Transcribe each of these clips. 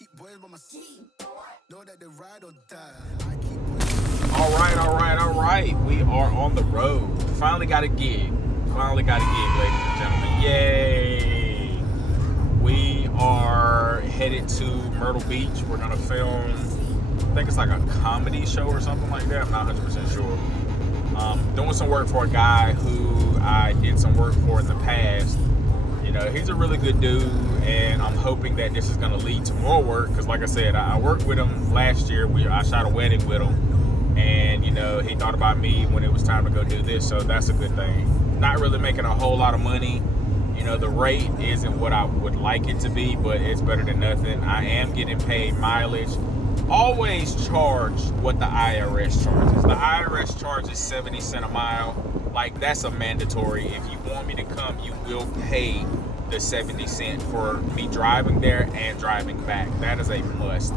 All right. We are on the road. Finally got a gig. Ladies and gentlemen. Yay! We are headed to Myrtle Beach. We're gonna film, I think it's like a comedy show or something like that. I'm not 100% sure. Doing some work for a guy who I did some work for in the past. You know, he's a really good dude, and I'm hoping that this is gonna lead to more work. Cause like I said, I worked with him last year. I shot a wedding with him, and you know, he thought about me when it was time to go do this. So that's a good thing. Not really making a whole lot of money. You know, the rate isn't what I would like it to be, but it's better than nothing. I am getting paid mileage. Always charge what the IRS charges. The IRS charges 70 cents a mile. Like, that's a mandatory. If you want me to come, you will pay the 70 cents for me driving there and driving back. That is a must.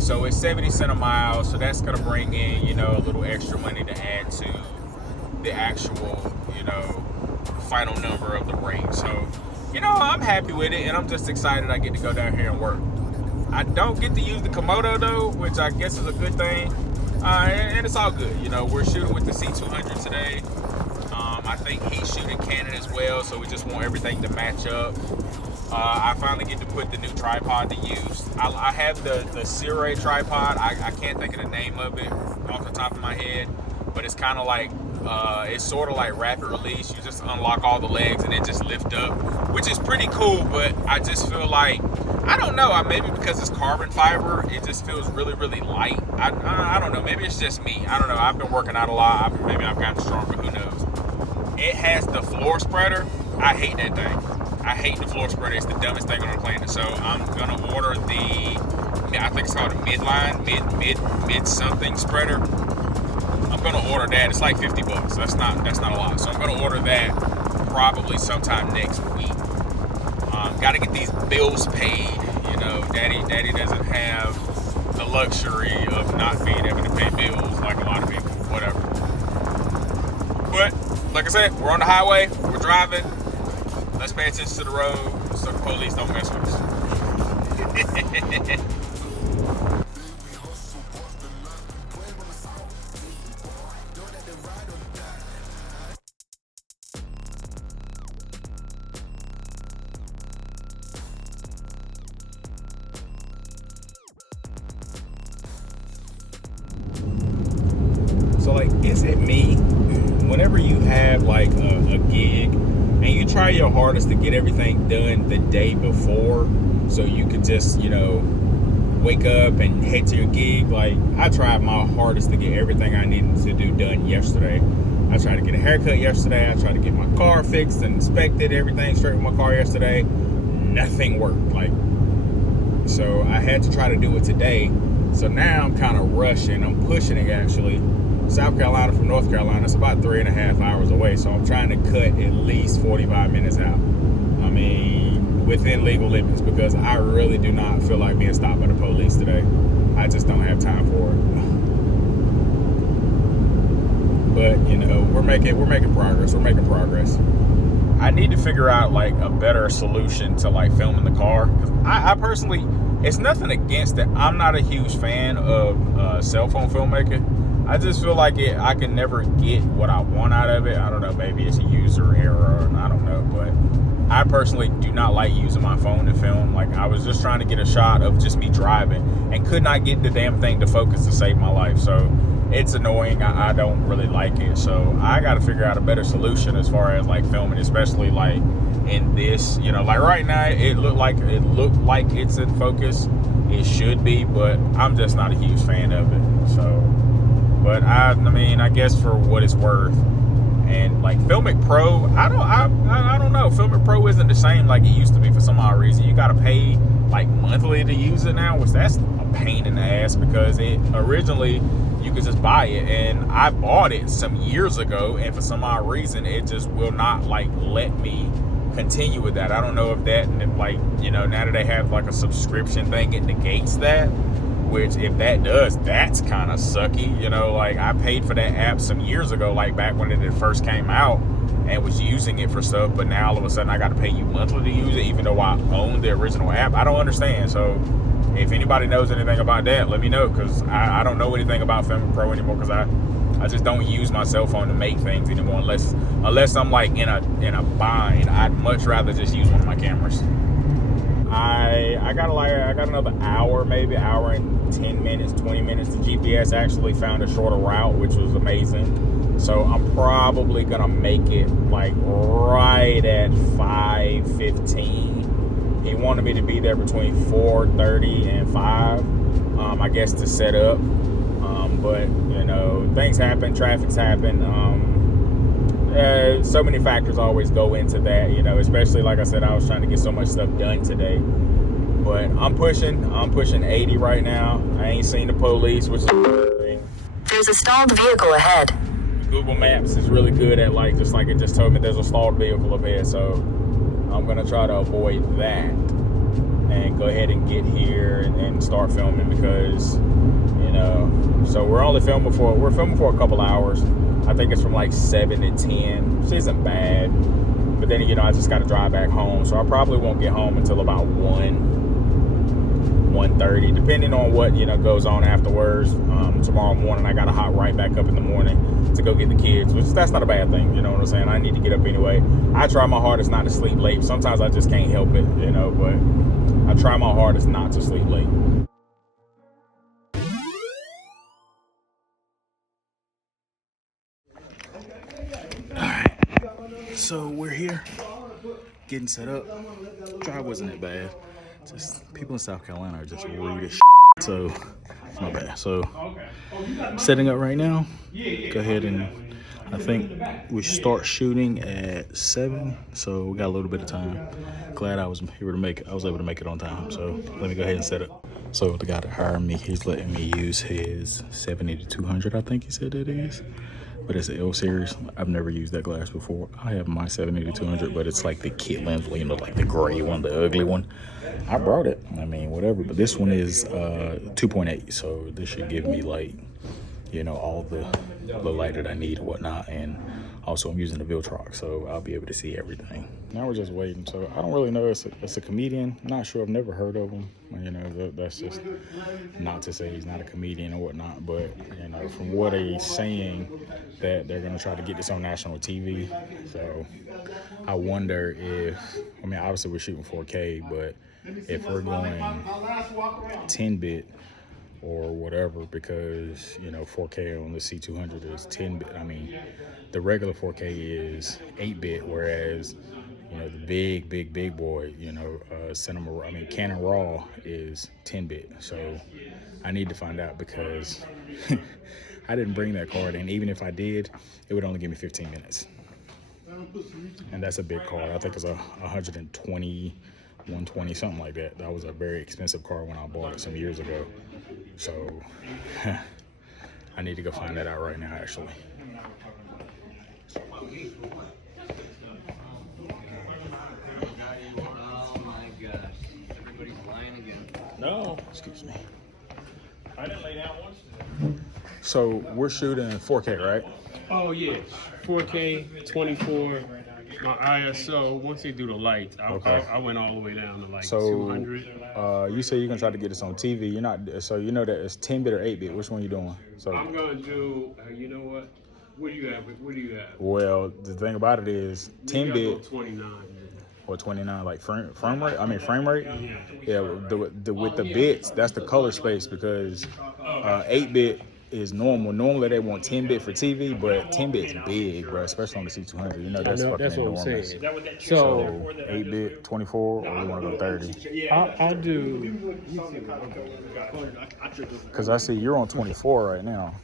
So it's 70 cents a mile. So that's going to bring in, you know, a little extra money to add to the actual, you know, final number of the rate. So, you know, I'm happy with it, and I'm just excited I get to go down here and work. I don't get to use the Komodo though, which I guess is a good thing, and it's all good. You know, we're shooting with the C200 today. I think he's shooting Canon as well, so we just want everything to match up. I finally get to put the new tripod to use. I have the Sirui tripod. I can't think of the name of it off the top of my head, but it's kind of like, it's sort of like rapid release. You just unlock all the legs and it just lift up, which is pretty cool, but I just feel like, I don't know, maybe because it's carbon fiber, it just feels really, really light. I don't know, maybe it's just me. I don't know, I've been working out a lot. Maybe I've gotten stronger, who knows. It has the floor spreader. I hate that thing. I hate the floor spreader. It's the dumbest thing on the planet. So I'm gonna order I think it's called a mid something spreader. I'm gonna order that. It's like 50 bucks. That's not a lot. So I'm gonna order that probably sometime next week. Gotta get these bills paid. You know, daddy doesn't have the luxury of not being able to pay bills like a lot of people. Whatever. But like I said, we're on the highway. We're driving. Let's pay attention to the road so the police don't mess with us. So like, is it me? Whenever you have like a gig and you try your hardest to get everything done the day before so you could just, you know, wake up and head to your gig, like I tried my hardest to get everything I needed to do done yesterday. I tried to get a haircut yesterday. I tried to get my car fixed and inspected, everything straight with my car yesterday. Nothing worked. Like, so I had to try to do it today. So now I'm kind of rushing. I'm pushing it actually. South Carolina from North Carolina, it's about 3.5 hours away, so I'm trying to cut at least 45 minutes out. I mean, within legal limits, because I really do not feel like being stopped by the police today. I just don't have time for it. But you know, we're making progress. I need to figure out like a better solution to like filming the car, because I personally, it's nothing against it. I'm not a huge fan of cell phone filmmaking. I just feel like I can never get what I want out of it. I don't know, maybe it's a user error, I don't know, but I personally do not like using my phone to film. Like, I was just trying to get a shot of just me driving and could not get the damn thing to focus to save my life. So it's annoying. I don't really like it. So I got to figure out a better solution as far as like filming, especially like in this, you know, like right now it looked like it's in focus. It should be, but I'm just not a huge fan of it. So, but I mean, I guess for what it's worth, and like Filmic Pro, I don't know. Filmic Pro isn't the same like it used to be for some odd reason. You got to pay like monthly to use it now, which that's a pain in the ass, because it originally you could just buy it, and I bought it some years ago, and for some odd reason it just will not like let me continue with that. I don't know if that, and like, you know, now that they have like a subscription thing, it negates that. Which, if that does, that's kind of sucky. You know, like I paid for that app some years ago, like back when it first came out, and was using it for stuff, but now all of a sudden I got to pay you monthly to use it, even though I own the original app. I don't understand. So if anybody knows anything about that, let me know, because I don't know anything about Filmic Pro anymore, because I just don't use my cell phone to make things anymore, unless I'm like in a bind. I'd much rather just use one of my cameras. I got another hour, maybe hour and 10 minutes, 20 minutes. The GPS actually found a shorter route, which was amazing. So I'm probably gonna make it like right at 5:15. He wanted me to be there between 4:30 and 5, I guess, to set up. But you know, things happen, traffic's happen. So many factors always go into that, you know, especially like I said, I was trying to get so much stuff done today. But I'm pushing 80 right now. I ain't seen the police, which is a good thing. There's a stalled vehicle ahead. Google Maps is really good at like it just told me there's a stalled vehicle up here, so I'm gonna try to avoid that and go ahead and get here and start filming, because you know, so we're filming for a couple hours. I think it's from like 7 to 10, which isn't bad, but then, you know, I just got to drive back home, so I probably won't get home until about 1:30, depending on what, you know, goes on afterwards. Tomorrow morning I got to hop right back up in the morning to go get the kids, which that's not a bad thing, you know what I'm saying? I need to get up anyway. I try my hardest not to sleep late. Sometimes I just can't help it, you know, but I try my hardest not to sleep late. So we're here, getting set up. Drive wasn't that bad. Just people in South Carolina are just rude as shit, so not bad. So setting up right now. Go ahead and I think we start shooting at 7, so we got a little bit of time. Glad I was able to make it on time. So let me go ahead and set up. So the guy that hired me, he's letting me use his 70-200. I think he said it is. But it's an L series. I've never used that glass before. I have my 70-200, but it's like the kit lens, you know, like the gray one, the ugly one. I brought it. I mean, whatever. But this one is 2.8, so this should give me like, you know, all the light that I need and whatnot. And also I'm using the Viltrox, so I'll be able to see everything. Now we're just waiting. So I don't really know. It's a comedian. Not sure. I've never heard of him. You know, that's just not to say he's not a comedian or whatnot. But you know, from what he's saying, that they're gonna try to get this on national TV. So I wonder if, I mean, obviously we're shooting 4K, but if we're going 10-bit or whatever, because you know 4K on the C200 is 10-bit. I mean, the regular 4K is 8-bit, whereas you know the big boy, you know, Canon RAW is 10-bit. So I need to find out, because I didn't bring that card, and even if I did, it would only give me 15 minutes. And that's a big card. I think it's a 120, something like that. That was a very expensive card when I bought it some years ago. So I need to go find that out right now, actually. Oh my gosh. Everybody's lying again. No, excuse me. I didn't lay down once today. So we're shooting 4K, right? Oh yeah, 4K, 24. My ISO. Once they do the lights, I went all the way down to like 200. You say you're gonna try to get this on TV. You're not. So you know that it's 10-bit or 8-bit. Which one are you doing? So I'm gonna do. You know what? What do you have? What do you have? Well, the thing about it is 10-bit 29. or 29, like frame rate. I mean frame rate. Yeah, with the bits, that's the color space, because 8-bit is normal. Normally they want 10-bit for TV, but 10-bit is big, bro, especially on the C200. You know that's fucking that's what enormous. I'm saying. So 8-bit, 24, or you want to go 30? I'll do. Because I see you're on 24 right now.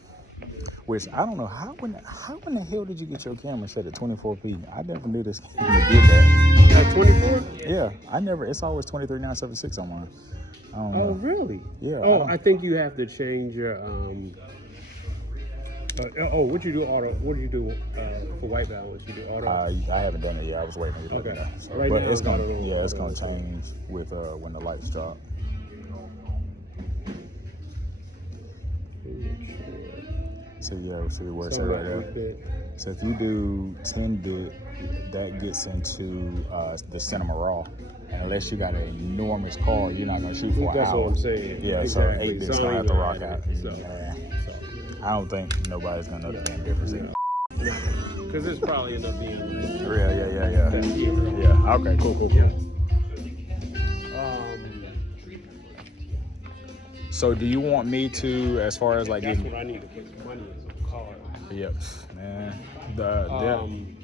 Which I don't know how in the hell did you get your camera set at 24p? I never knew this camera did that. At 24? Yeah, I never. It's always 23.976 on mine. I don't know. Oh really? Yeah. Oh, I think you have to change your what you do auto? What do you do for white balance? You do auto? I haven't done it yet. I was waiting on you to do that. So, Right but now, it's gonna change with when the lights drop. So yeah, see where it's at right there. So if you do 10-bit, that gets into the Cinema Raw. And unless you got an enormous card, you're not gonna shoot for an That's hour. what I'm saying. Yeah, Exactly. so 8-bit's So gonna have to rock either out. so. Yeah. I don't think nobody's gonna know the damn difference. Because it's probably end up being Yeah. Okay, cool. So do you want me to, as far as like that's getting... what I need to put some money in some card. Yep, man. The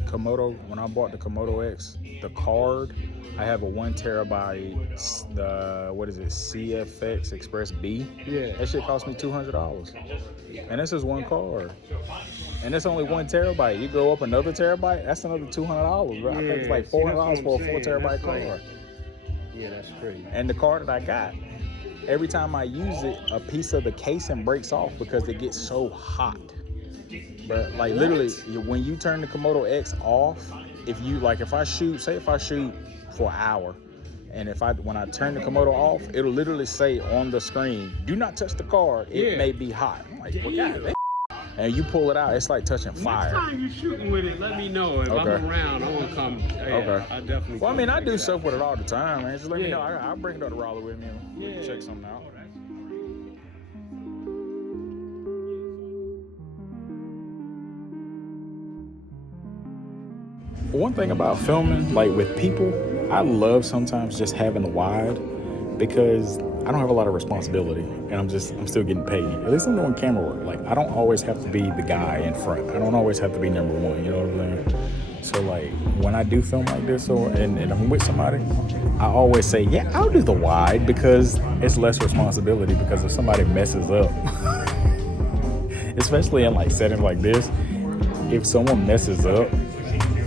Komodo, when I bought the Komodo X, the card, I have a 1 terabyte, CFX Express B. Yeah. That shit cost me $200. And this is one card. And it's only 1 terabyte. You go up another terabyte, that's another $200, bro. I think it's like $400 for a 4 terabyte card. Yeah, that's crazy. And the card that I got, every time I use it, a piece of the casing breaks off because it gets so hot. But like literally, when you turn the Komodo X off, if I shoot for an hour, and when I turn the Komodo off, it'll literally say on the screen, "Do not touch the card. It may be hot." I'm like, well, God, and you pull it out, it's like touching fire. Next time you're shooting with it, let me know. If I'm around, I won't come. Okay. I definitely. Well, I mean, I do stuff with it all the time, man. Just let me know. I'll bring it up to Raleigh with me and check something out. One thing about filming, like with people, I love sometimes just having the wide because I don't have a lot of responsibility and I'm still getting paid. At least I'm doing camera work. Like I don't always have to be the guy in front. I don't always have to be number one, you know what I'm saying? So like when I do film like this and I'm with somebody, I always say, yeah, I'll do the wide because it's less responsibility because if somebody messes up, especially in like settings like this, if someone messes up,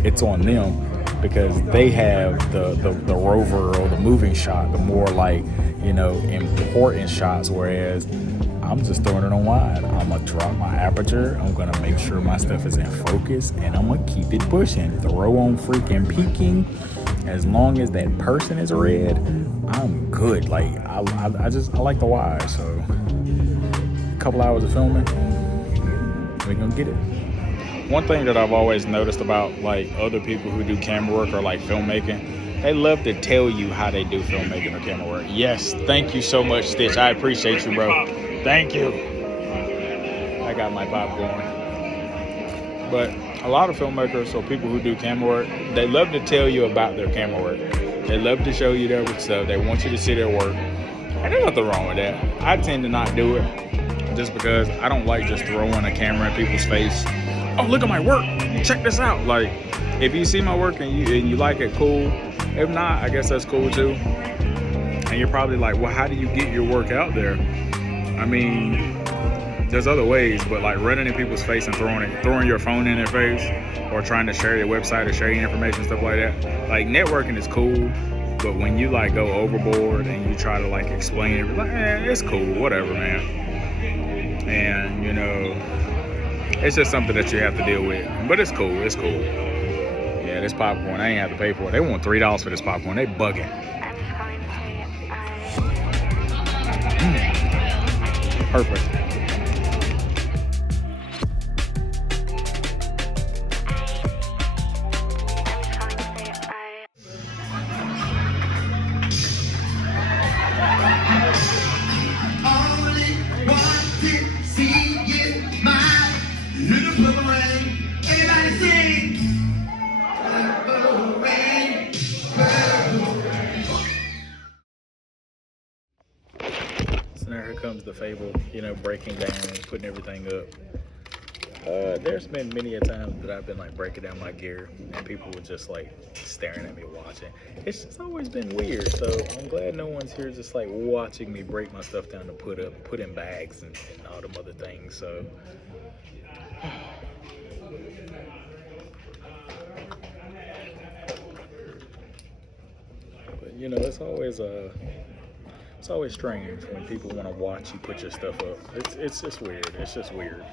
it's on them because they have the rover or the moving shot, the more like, you know, important shots, whereas I'm just throwing it on wide. I'm gonna drop my aperture, I'm gonna make sure my stuff is in focus, and I'm gonna keep it pushing. Throw on freaking peaking. As long as that person is red, I'm good. Like I like the wide, so a couple hours of filming, we're gonna get it. One thing that I've always noticed about like other people who do camera work or like filmmaking, they love to tell you how they do filmmaking or camera work. Yes, thank you so much, Stitch. I appreciate you, bro. Thank you. I got my popcorn. But a lot of filmmakers or people who do camera work, they love to tell you about their camera work. They love to show you their stuff. They want you to see their work. And there's nothing wrong with that. I tend to not do it just because I don't like just throwing a camera in people's face. Oh, look at my work. Check this out. Like, if you see my work and you like it, cool. If not, I guess that's cool too. And you're probably like, well, how do you get your work out there? I mean, there's other ways, but like running in people's face and throwing your phone in their face or trying to share your website or share your information, stuff like that. Like, networking is cool, but when you like go overboard and you try to like explain it, like, it's cool, whatever, man. And, you know, it's just something that you have to deal with. But it's cool. It's cool. Yeah, this popcorn, I ain't have to pay for it. They want $3 for this popcorn. They bugging. Perfect. The fable, you know, breaking down, putting everything up. There's been many a time that I've been like breaking down my gear and people were just like staring at me watching. It's just always been weird, so I'm glad no one's here just like watching me break my stuff down to put in bags and all them other things. So but you know, it's always strange when people want to watch you put your stuff up. It's just weird. It's just weird.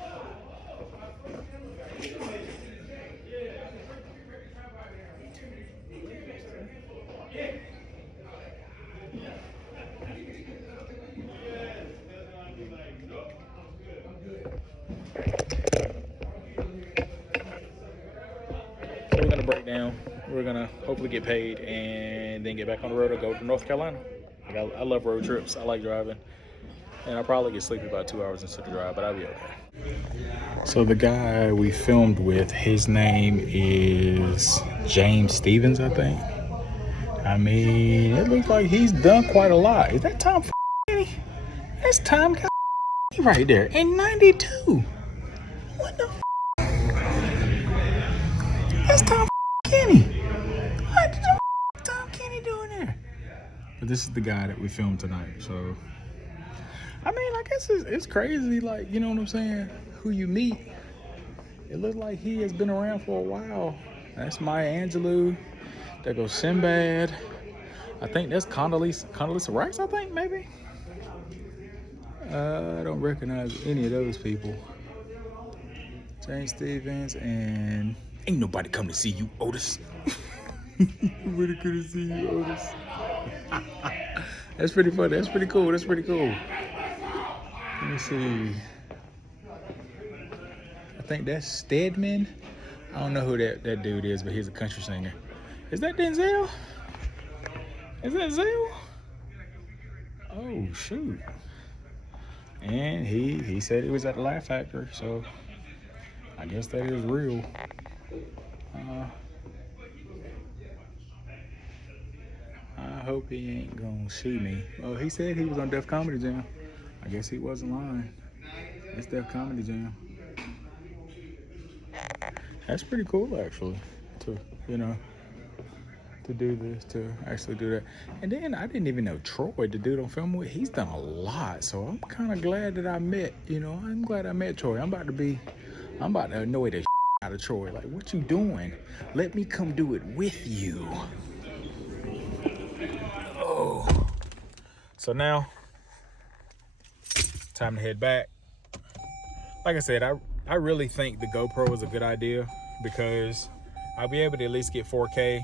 we're gonna hopefully get paid and then get back on the road to go to North Carolina. Like, I love road trips. I like driving. And I'll probably get sleepy about 2 hours into the drive, but I'll be okay. So the guy we filmed with, his name is James Stevens, I think. I mean, it looks like he's done quite a lot. Is that Tom Kenny? That's Tom right there in 92. What the That's Tom Kenny. What the Tom Kenny doing there? But this is the guy that we filmed tonight, so I mean, I guess it's crazy, like, you know what I'm saying, who you meet. It looks like he has been around for a while. That's Maya Angelou. There goes Sinbad. I think that's Condoleezza Rice, I think, maybe. I don't recognize any of those people. James Stevens, and ain't nobody come to see you, Otis. Nobody come to see you, Otis. That's pretty funny. That's pretty cool. That's pretty cool. Let me see. I think that's Stedman. I don't know who that dude is, but he's a country singer. Is that Denzel? Is that Zell? Oh, shoot. And he said he was at the Laugh Factory, so I guess that is real. I hope he ain't gonna sue me. Oh, he said he was on Def Comedy Jam. I guess he wasn't lying. It's Def Comedy Jam. That's pretty cool, actually, to, you know, to do this, to actually do that. And then I didn't even know Troy, the dude I'm filming with, he's done a lot. So I'm kind of glad that I met, you know, I'm glad I met Troy. I'm about to annoy the out of Troy. Like, what you doing? Let me come do it with you. Oh. So now, time to head back. Like I said, I really think the GoPro is a good idea because I'll be able to at least get 4K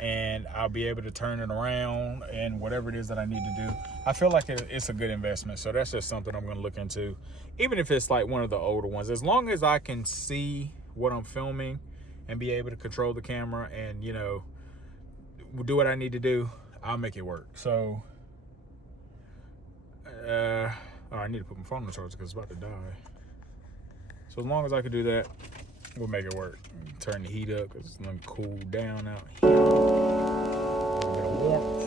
and I'll be able to turn it around and whatever it is that I need to do. I feel like it's a good investment. So that's just something I'm gonna look into. Even if it's like one of the older ones, as long as I can see what I'm filming and be able to control the camera and, you know, do what I need to do, I'll make it work. So, I need to put my phone on the charger because it's about to die. So as long as I can do that, we'll make it work. Turn the heat up because it's gonna cool down out here. A little bit of warmth.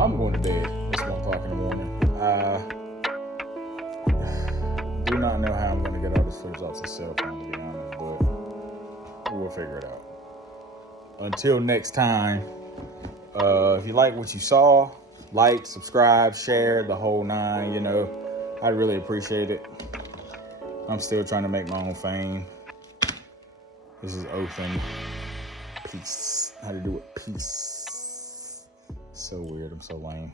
I'm going to bed. It's 1 o'clock in the morning. Do not know how I'm going to get all this footage off the cell phone, to be honest, but we'll figure it out. Until next time, if you like what you saw, like, subscribe, share, the whole nine, you know, I'd really appreciate it. I'm still trying to make my own fame. This is Othan. Peace. How to do it. Peace. So weird. I'm so lame.